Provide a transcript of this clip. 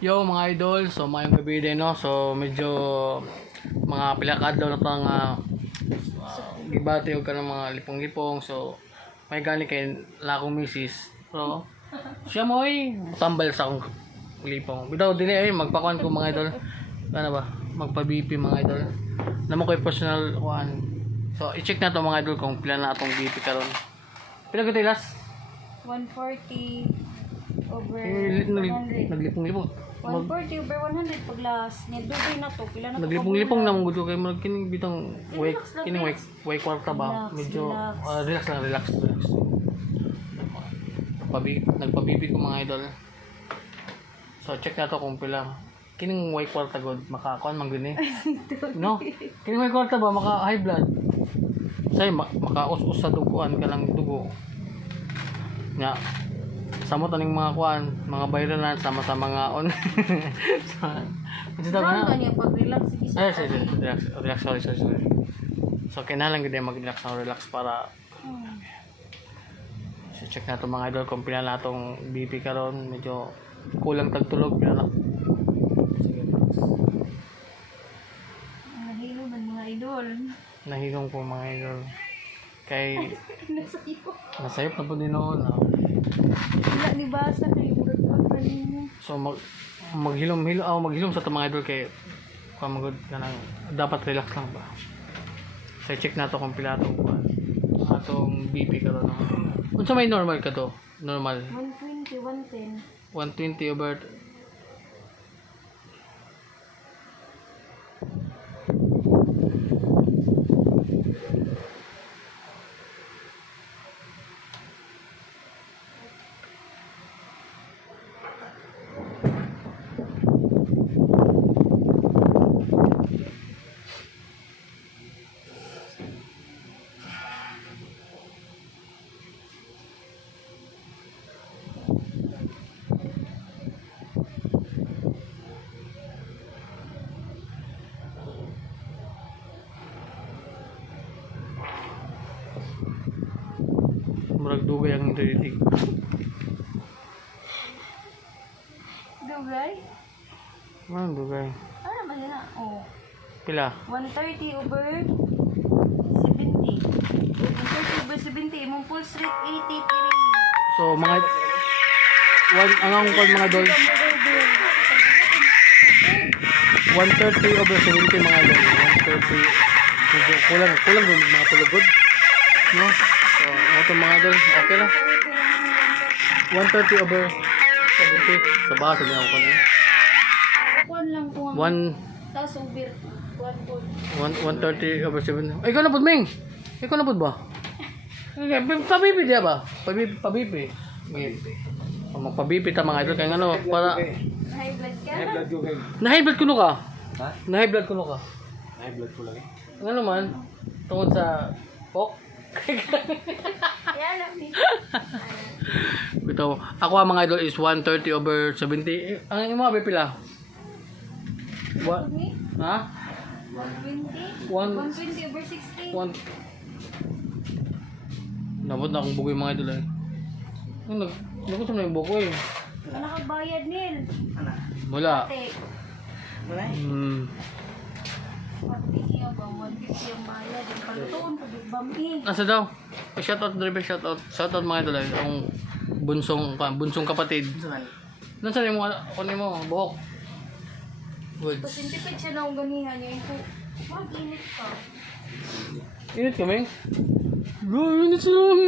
Yo mga idol, so mayong gabi din no. So medyo mga pilakad daw na tang gibati og kanang mga lipong-lipong. So may gani kay lakong misis. So siya mo'y tambal sa akong lipong. Bitaw dili ay magpakuan ko mga idol. Ano ba? Magpa-BP mga idol. Namo ko'y personal kuan. So i-check na to mga idol kung pila na atong BP karon. Pila ka last? 140 over Naglipong-lipong. 140 over 100 pag last. Nya dugay na to. Pila na to? Naglipong-lipong na mong gusto kay mag kining bitang wake Relax lang, kining relax. wake kwarta ba Relax, medyo relax. relax. Nagpabibi ko mga idol. So check na to kung pila kining wake kwarta god makakuan man gani. No? Kining wake kwarta ba maka high blood. Say maka-us-us sa duguan ka lang dugo. Nya samo taning mga kuan, mga viral na sama-sama nga on. Kasi daw Ano na. niya pag relax isa. Ay, relax, sorry. So, kailangan ganda mag-relax para so, check na itong mga idol kung pila na itong BP karon medyo kulang tagtulog pila na. Sige. Nahilo man mga idol. Nahigong po mga idol. Kay, Nasayop. nasayop na po din noon. Wala ni basa kayo murag kanino. So, maghilom sa itong mga idol kay kamagod ka nang dapat relax lang ba. So, check na ito kung pila atong BP karon. Kung sa may normal ka to, normal. 120, 110. 120 over murag dugay ang itidig. Dugay? Anong dugay? Ano naman yan? Oh. Pila? 130 over 70. 130 over 70. Imong pulse rate 83. So mga ang mga dol 130 over 70 mga dol. 130 medyo kulang dun mga tulugod. No? So ito mga dol, okay lang. 130 over 70. Sa basa din ako kanina. Kuan lang po ang 1 tas over 130 over 7. Ay, ikaw na po, Ming. Ikaw na po ba? Pabibi diya ba? Pabibi. Magpabibi ta mga idol. Kaya ano, para... high blood ka? Na-high blood kuno ka? Ha? Na-high blood kuno ka? High blood ko lang eh. Ano man? Tungkol sa... Pok? Yan lang ni. Ito, ako ang mga idol is 130 over 70. Ang mga pipila? What? Ha? 120? One- 120 over 60? One... Nabot na akong bugoy mga idol eh. Nagutom na yung bugoy. Ano ka bayad nil? Wala. Ate. Pati niya ba? 150 ang bayad. Yung palutoon, pagbami. Asa daw? Shoutout, Driver, shoutout. Shoutout mga idol. Ang bunsong kapatid. Nasaan yung mga kunin mo? Buhok. Goods. Pasintipid siya na ang ganihan niya. Yung mag-init ka. Init kami? Bro, init sa naman